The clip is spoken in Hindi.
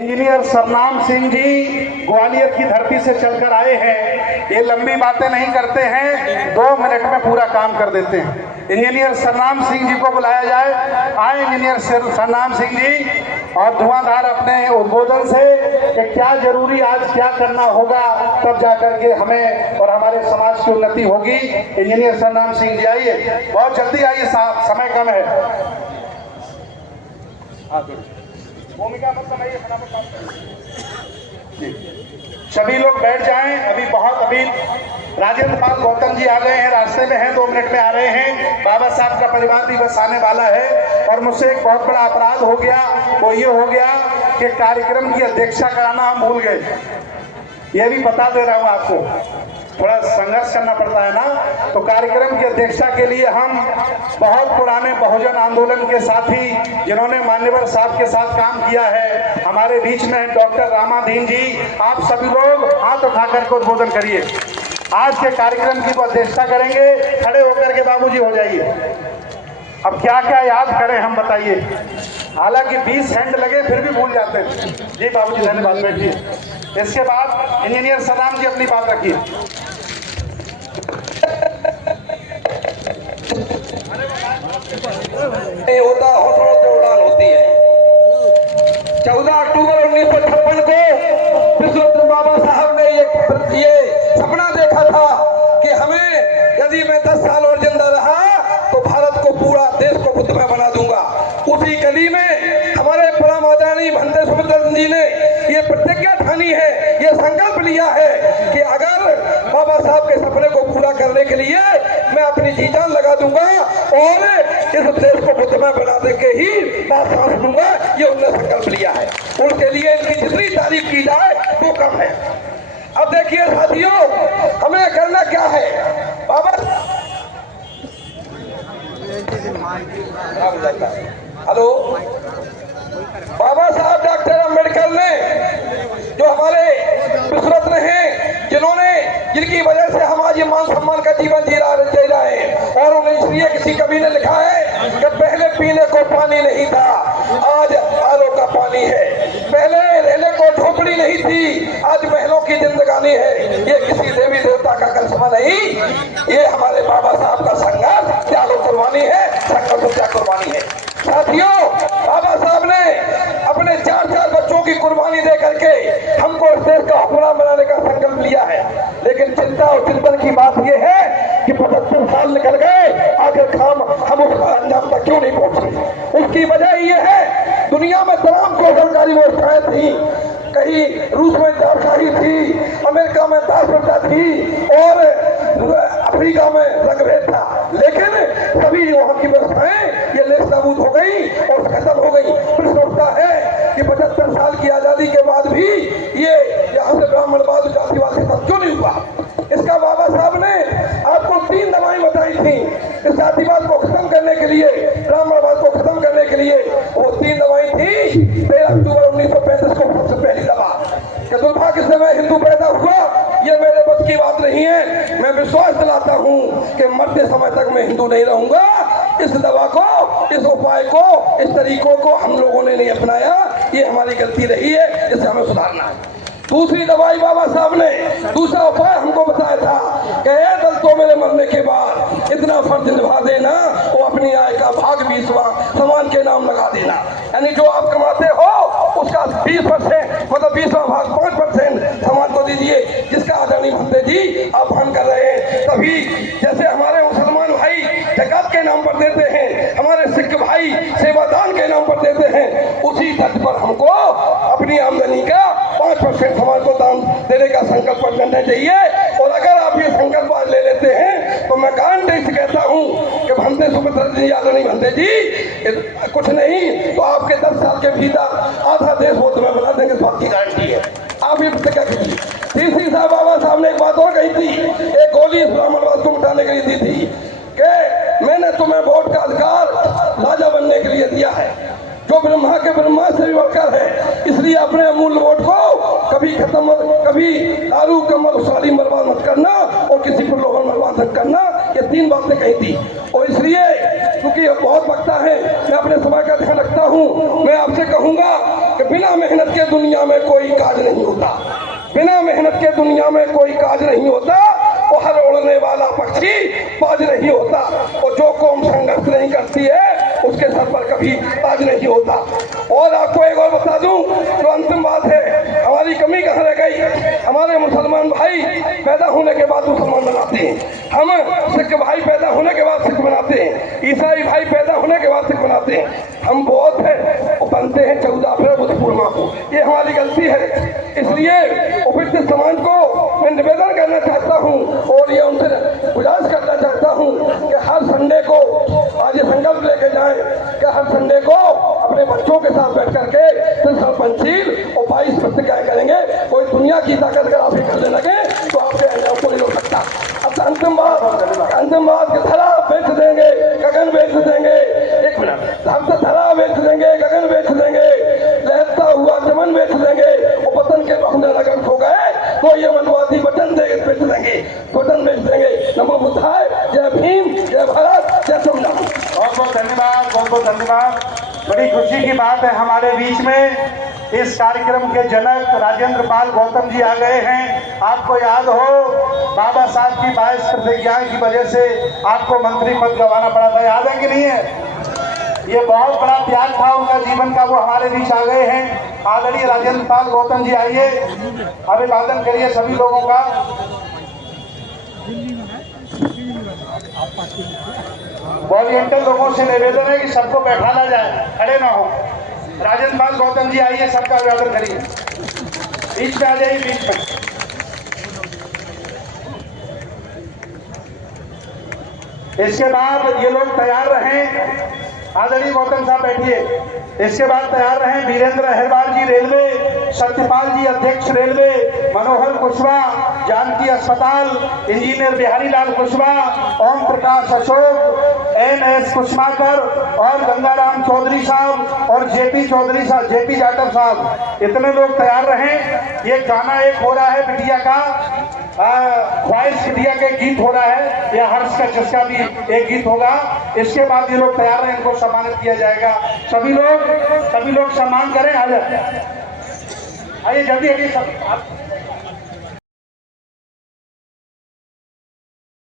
इंजीनियर सरनाम सिंह जी ग्वालियर की धरती से चलकर आए हैं। ये लंबी बातें नहीं करते हैं, 2 मिनट में पूरा काम कर देते हैं। इंजीनियर सरनाम सिंह जी को बुलाया जाए। आए इंजीनियर सरनाम सिंह जी, और धुआंधार अपने उद्बोधन से कि क्या जरूरी आज क्या करना होगा, तब जाकर के हमें और हमारे समाज की उन्नति होगी। इंजीनियर सरनाम सिंह जी आइए, बहुत जल्दी आइए, समय कम है। भूमिका मत बनाइए, फटाफट बात करिए। सभी लोग बैठ जाएं। अभी राजेंद्र पाल गौतम जी आ गए हैं, रास्ते में हैं, 2 मिनट में आ रहे हैं। बाबा साहब का परिवार भी बस आने वाला है। और मुझसे एक बहुत बड़ा अपराध हो गया, वो ये हो गया कि कार्यक्रम की अध्यक्षता कराना हम भूल गए। ये भी बता दे रहा हूँ आपको, थोड़ा संघर्ष करना पड़ता है ना। तो कार्यक्रम की अध्यक्षता के लिए हम बहुत पुराने बहुजन आंदोलन के साथी, जिन्होंने मान्यवर साहब के साथ काम किया है, हमारे बीच में डॉक्टर रामाधीन जी। आप सभी लोग हाथ उठा करके उद्बोधन करिए। आज के कार्यक्रम की वो अध्यक्षता करेंगे। खड़े होकर के बाबूजी हो जाइए। अब क्या क्या याद करें हम बताइए। हालांकि 20 हैंड लगे फिर भी भूल जाते हैं। जी बाबूजी धन्यवाद, बैठिए। इसके बाद इंजीनियर सलाम जी अपनी बात रखिए। होता हौसलों की उड़ान होती है। 14 अक्टूबर 1956 को विश्वरत्न बाबा साहब ने ये सपना देखा था कि हमें, यदि मैं 10 साल और जिंदा रहा तो भारत को, पूरा देश को बुद्धमय बना दूंगा। उसी कड़ी में हमारे परम आदरणीय भंते सुभद्रन जी ने ये प्रतिज्ञा ठानी है, ये संकल्प लिया है कि अगर बाबा साहब के सपने को पूरा करने के लिए मैं अपनी जी जान लगा दूंगा और इस देश को बुद्धमय बना दे के ही मैं सांस लूंगा। ये उन्होंने संकल्प लिया है। उनके लिए इनकी जितनी तारीफ की जाए वो कम है। अब देखिए साथियों, हमें करना क्या है। बाबा हेलो, बाबा साहब डॉक्टर अम्बेडकर ने, जो हमारे विश्वरत्न हैं, जिनकी वजह से हम आज ये मान सम्मान का जीवन जी रहे हैं, और उन्हें इसलिए किसी कवि ने लिखा है कि पहले पीने को पानी नहीं था, आज आरओ का पानी है। पहले रहने को झोपड़ी नहीं थी, आज महलों की जिंदगानी है। ये किसी देवी देवता का करिश्मा नहीं, ये हमारे बाबा साहब का संघर्ष, त्याग और कुर्बानी है, संघर्ष त्याग कुर्बानी है। साथियों, बाबा साहब ने अपने 4 बच्चों की कुर्बानी दे करके हमको इस देश का हुक्मरान बनाने का संकल्प लिया है। लेकिन चिंता और चिंतन की बात यह है कि 75 साल निकल गए, आखिर हम उस अंजाम तक क्यों नहीं पहुंचे। उसकी वजह यह है, दुनिया में तमाम कौशलकारी व्यवस्थाएं थी। कहीं रूस में दारशाही थी, अमेरिका में दासप्रथा थी, और अफ्रीका में रंगभेद था। लेकिन सभी वहां की व्यवस्थाएं ये नेस्तनाबूद हो गई और खत्म हो गई। प्रश्न उठता है कि 75 साल की आजादी के बाद भी ये यहाँ से ब्राह्मणवाद, जातिवाद खत्म क्यों नहीं हुआ। इसका बाबा साहब ने आपको 3 दवाएं बताई थी इस जातिवाद को खत्म करने के लिए, ब्राह्मणवाद को खत्म करने के लिए। वो 3 दवाएं थी। 13 अक्टूबर 1935 को सबसे पहली दवा कि दुर्भाग्य से मैं हिंदू पैदा हुआ, ये मेरे बस की बात नहीं है। मैं विश्वास दिलाता हूँ कि मरते समय तक मैं हिंदू नहीं रहूंगा। इस दवा को, इस उपाय को, इस तरीकों को हम लोगों ने नहीं अपनाया, ये हमारी गलती रही है, इसे हमें सुधारना है। दूसरी दवाई बाबा साहब ने, दूसरा उपाय हमको बताया था कि दलितों मेरे मरने के बाद इतना फर्ज निभा देना, वो अपनी आय का भाग 20वां समान के नाम लगा देना। यानी जो आप कमाते हो उसका 20%, मतलब 20वां भाग 5% समान को दीजिए, जिसका आदरणीय भंते जी आप भंग कर रहे हैं। तभी जैसे हमारे मुसलमान भाई जकात के नाम पर देते हैं, हमारे सिख भाई सेवादान के नाम पर देते हैं, उसी तर्ज पर हमको अपनी आमदनी का 5% समाज को दान देने का संकल्प करना चाहिए। और अगर आप ये संकल्प आज ले लेते हैं तो मैं गारंटी से कहता हूँ कि भंते सुभद्रन जी, आदरणीय भंते जी, कुछ नहीं तो आपके 10 साल के भीतर आधा देश वो तुम्हें बना देंगे, इस बात की गारंटी है। आप ये प्रतिज्ञा कीजिए। तीसरी साहब बाबा साहब ने एक बात और कही थी, एक गोली ब्राह्मणवाद को मिटाने के लिए दी थी कि मैंने तुम्हें वोट का अधिकार राजा बनने के लिए दिया है, जो ब्रह्मा के ब्रह्मा से भी बढ़कर है। इसलिए अपने अमूल्य वोट को कभी खत्म, कभी दारू कमर साड़ी बर्बाद मत करना और किसी पर लोगों बर्बाद मत करना। ये 3 बातें कही थी। और इसलिए क्योंकि बहुत वक्ता है, मैं अपने समय का ध्यान रखता हूँ, मैं आपसे कहूंगा कि बिना मेहनत के दुनिया में कोई काज नहीं होता, बिना मेहनत के दुनिया में कोई काज नहीं होता। वो हर उड़ने वाला पक्षी बाज नहीं होता, और जो कौम संघर्ष नहीं करती है उसके सर पर कभी ताज नहीं होता। और आपको एक और बता दूं, जो अंतिम बात है, हमारी कमी कहाँ रह गई? हमारे मुसलमान भाई पैदा होने के बाद मुसलमान बनाते हैं, हम सिख भाई पैदा होने के बाद सिख बनाते हैं, ईसाई भाई पैदा होने के बाद सिख बनाते हैं, हम बौद्ध है वो बनते हैं 14 अप्रैल बुद्ध पूर्णिमा को। ये हमारी गलती है। इसलिए उपस्थित समाज को मैं निवेदन करना चाहता हूँ और ये उनसे गुजारिश करना चाहता हूँ कि हर संडे को आज ये संकल्प लेके जाएं कि हर संडे को अपने बच्चों के साथ बैठ करके पंचील और 22 प्रतिज्ञाएं करेंगे। कोई दुनिया की ताकत अगर आप करने लगे तो आपके अंजाम को नहीं हो सकता। अब अंतिम बात कि धरा बेच देंगे, गगन बेच देंगे, एक मिनट, हम तो धरा बेच देंगे, गगन बेच देंगे, लहरता हुआ चमन बेच देंगे, वो पतन के बहुने लगन खो गए तो ये मनवादी बटन बेच देंगे, बटन बेच देंगे। नमो बुद्धाय, जय भीम, जय भारत, जय संविधान। बहुत बहुत धन्यवाद, बहुत बहुत धन्यवाद। बड़ी खुशी की बात है, हमारे बीच में इस कार्यक्रम के जनक राजेंद्र पाल गौतम जी आ गए हैं। आपको याद हो, बाबा साहब की 22 प्रतिज्ञाएं की वजह से आपको मंत्री पद गंवाना पड़ा था, याद है कि नहीं है? ये बहुत बड़ा त्याग था उनका जीवन का, वो हमारे बीच आ गए हैं। आदरणीय राजेंद्र पाल गौतम जी, आइए, अभिवादन करिए सभी लोगों का। वॉलंटियर लोगों से निवेदन है कि सबको बैठा ना जाए, खड़े ना हो। राजेंद्र पाल गौतम जी आइए, सबका अभिवादन करिए, बीच में आ जाइए, बीच में। इसके बाद ये लोग तैयार रहें, आदरणीय गौतम साहब बैठिए। इसके बाद तैयार रहें वीरेंद्र अहिरवार जी रेलवे, सत्यपाल जी अध्यक्ष रेलवे, मनोहर कुशवाहा जानकी अस्पताल, इंजीनियर बिहारी लाल कुशवाहा, ओम प्रकाश अशोक, NS कुशमाकर और गंगाराम चौधरी साहब और JP चौधरी साहब, JP जाटव साहब, इतने लोग तैयार रहें। ये गाना एक हो रहा है बिटिया का, ख्वाहिश बिटिया के गीत हो रहा है, या हर्ष का जिसका भी एक गीत होगा। इसके बाद ये लोग तैयार हैं, इनको सम्मानित किया जाएगा। सभी लोग सम्मान करें। आ जाए, आइए जल्दी सब।